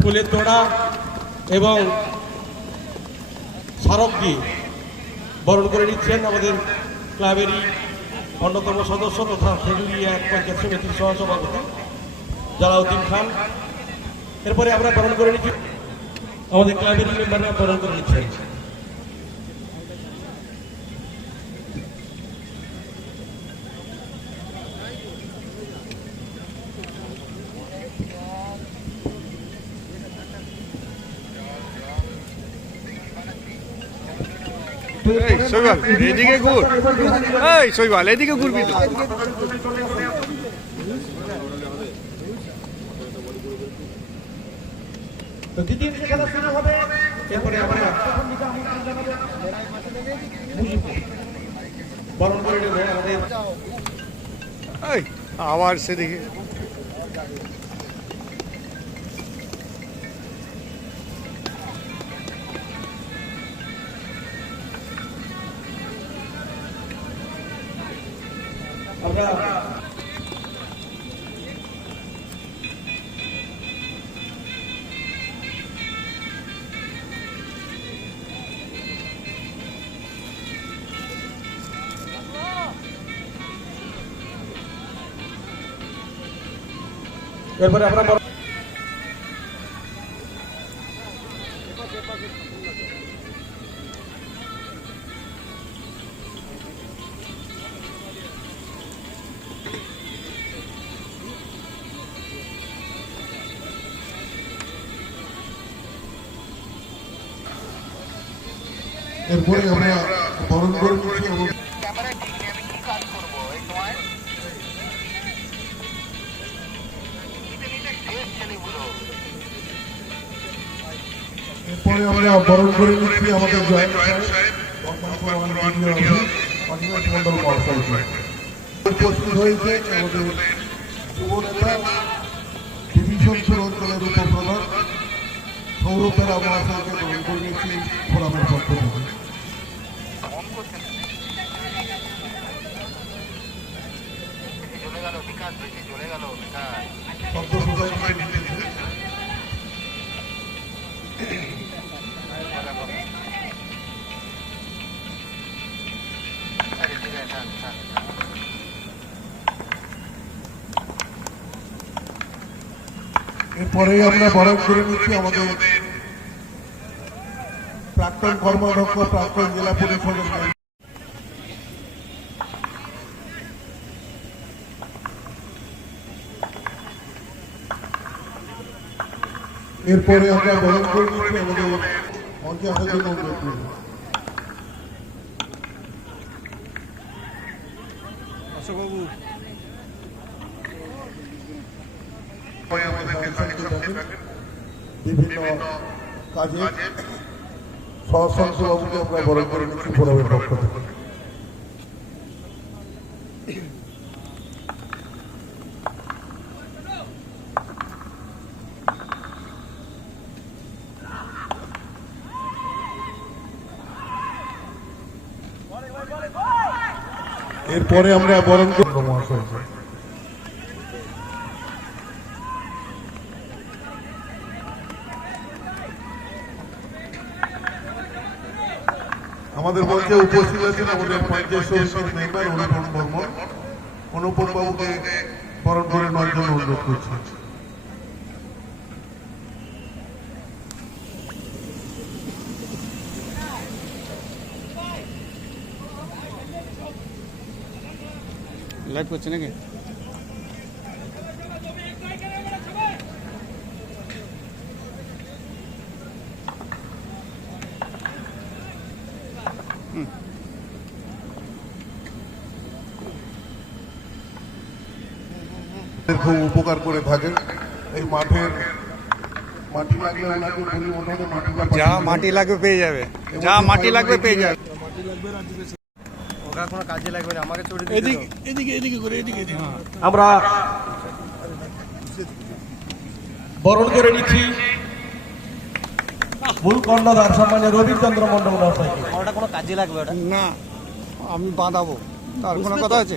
ফুলের তোড়া এবং স্মারক দিয়ে বরণ করে নিচ্ছেন আমাদের ক্লাবেরই অন্যতম সদস্য তথা খেজুরি এক পঞ্চায়েত সমিতির সহসভাপতি জালাউদ্দিন খান। এরপরে আমরা বরণ করে নিচ্ছি, আমাদের ক্লাবের মেম্বাররা বরণ করে নিচ্ছেন। শৈবাল এদিকে ঘুর। এই শৈবাল এদিকে ঘুরবি তো। দ্বিতীয় খেলা শুরু হবে। এরপরে আমরা বরণ করে নেব আমাদের। আবার সেদিকে। এরপরে আমরা এরপরে আমরা বরণ করে। এবং এরপরে আমরা বরণ করে নিচ্ছি আমাদের জয়েন্ট উপস্থিত হয়েছে আমাদের যুব নেতা ডিভিশন অঞ্চলের উপপ্রধান সৌরভের মহাশয়কে গ্রহণ করে নিচ্ছি ফোরামের পক্ষ থেকে। শব্দ প্রদান করে থাক, থাক। এরপরে আমরা বরণ করে নিচ্ছি আমাদের প্রাক্তন কর্মাধ্যক্ষ প্রাক্তন জেলা পরিষদের এরপরে আমরা বরণ করে নিচ্ছি আমাদের মঞ্চে আসার জন্য অনুরোধ করব। অশোকবাবু বিভিন্ন কাজে সহস্রাংশ আমরা বরণ করে এরপরে আমরা বরণ করব মহাশয়কে আমাদের মঞ্চে উপস্থিত আছেন আমাদের পঞ্চায়েত অনুপম বর্মন। অনুপম বাবুকে বরণ করে নেওয়ার জন্য অনুরোধ করছি। লাইভ করছে নাকি? খুব উপকার করে থাকেন। এই মাঠের মাটি লাগলে ওনাকে বলি ওনাকে মাটিটা যা মাটি লাগবে পেয়ে যাবে। যা মাটি লাগবে পেয়ে যাবে। এদিকে এদিকে এদিকে করে এদিকে এদিকে। আমরা বরণ করে নিচ্ছি মূল কর্ণধার সম্মানীয় রবিচন্দ্র মন্ডল মহাশয়কে না আমি বাঁধাবো। তার কোনো কথা আছে?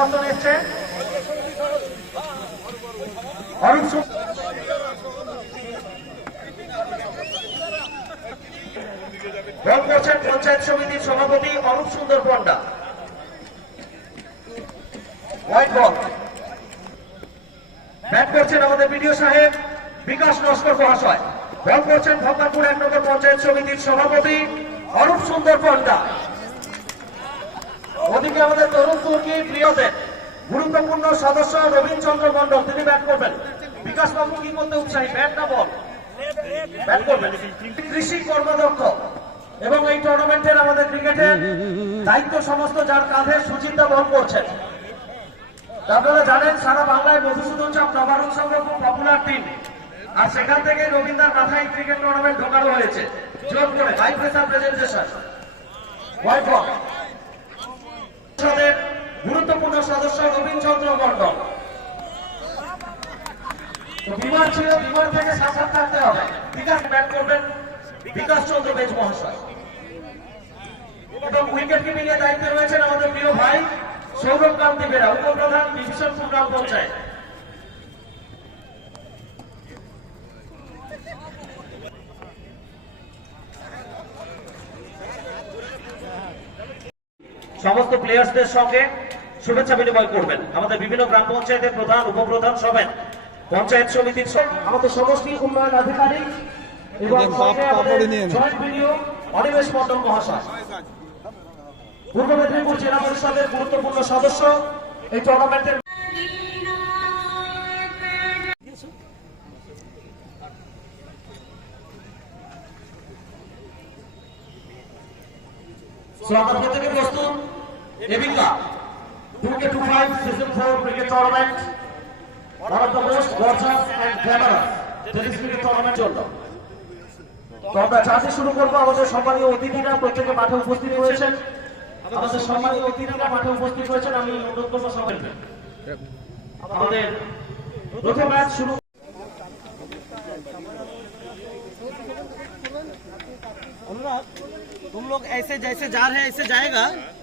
পরিবর্তন এসছে। পঞ্চায়েত সমিতির সভাপতি অরূপ সুন্দর পণ্ডা। হোয়াইট বল ব্যাট করছেন আমাদের বিডিও সাহেব বিকাশ নস্কর মহাশয়। বল করছেন ভগবানপুর এক নম্বর পঞ্চায়েত সমিতির সভাপতি অরূপ সুন্দর পণ্ডা। ওদিকে আমাদের তরুণ তুর্কি প্রিয়দের গুরুত্বপূর্ণ সদস্য রবীন্দ্রচন্দ্র মন্ডল তিনি ব্যাট করবেন। বিকাশ বাবু কি করতে উৎসাহী? ব্যাট না বল ব্যাট করবেন। কৃষি কর্মদক্ষ। এবং এই টুর্নামেন্টের আমাদের ক্রিকেটের দায়িত্ব সমস্ত যার কাঁধে সুচিন্তা বল করছেন। আপনারা জানেন, সারা বাংলায় মধুসূদন চাপ নবারুণ সংঘ খুব পপুলার টিম আর সেখান থেকে রবীন্দ্র মাথায় ক্রিকেট টুর্নামেন্ট ঢোকানো হয়েছে। জোর করে হাই প্রেসার প্রেজেন্টেশন সদস্য রবীন্দ্রচন্দ্র মন্ডল বিমান ছিল বিমান থেকে সাক্ষাৎ থাকতে হবে। বিকাশ ব্যাট করবেন বিকাশ চন্দ্র বেজ মহাশয়। এবং উইকেট কিপিং এর দায়িত্বে রয়েছেন আমাদের প্রিয় ভাই সৌরভ কান্তি বেরা উপপ্রধান বিভীষণপুর গ্রাম পঞ্চায়েত। সমস্ত প্লেয়ার্সদের সঙ্গে শুভেচ্ছা বিনিময় করবেন। আমাদের বিভিন্ন গ্রাম পঞ্চায়েতের প্রধান উপপ্রধান সবেন। পঞ্চায়েত সমিতির সব- আমাদের সমষ্টি উন্নয়ন আধিকারিক এবং অনিমেষ মন্ডল মহাশয়। পূর্ব মেদিনীপুর জেলা পরিষদের গুরুত্বপূর্ণ সদস্য এই টুর্নামেন্টের আমরা প্রত্যেকে প্রস্তুত? এবিকা। two K two five season four cricket tournament one of the most gorgeous and glamorous tennis cricket tournament চলল তো আমরা চাষে শুরু করবো আমাদের সম্মানীয় অতিথিরা প্রত্যেকে মাঠে উপস্থিত হয়েছেন আমাদের সম্মানীয় অতিথিরা মাঠে উপস্থিত হয়েছেন আমি অনুরোধ করবো সবাইকে আমাদের প্রথম ম্যাচ শুরু तुम लोग ऐसे जैसे जा रहे हैं ऐसे जाएगा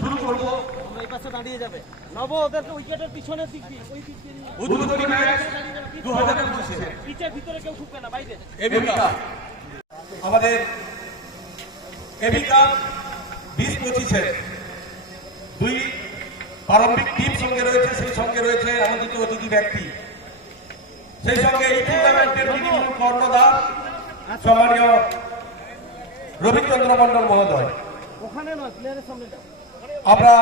শুরু করব। এই পাশে দাঁড়িয়ে যাবে। নব ওদেরকে উইকেটের পিছনের দিক দিয়ে ওই দিক দিয়ে উদ্বোধনী ম্যাচ পঁচিশে। পিছে ভিতরে কেউ ঢুকবে না বাইরে। এবিকা। আমাদের এবিকা বিশ পঁচিশে। দুই প্রারম্ভিক টিম সঙ্গে রয়েছে সেই সঙ্গে রয়েছে আমন্ত্রিত অতিথি ব্যক্তি। সেই সঙ্গে এই টুর্নামেন্টের কর্ণধার সম্মানীয় রবীন্দ্রচন্দ্র মন্ডল মহোদয়। ওখানে নয় প্লেয়ারের সামনে আমরা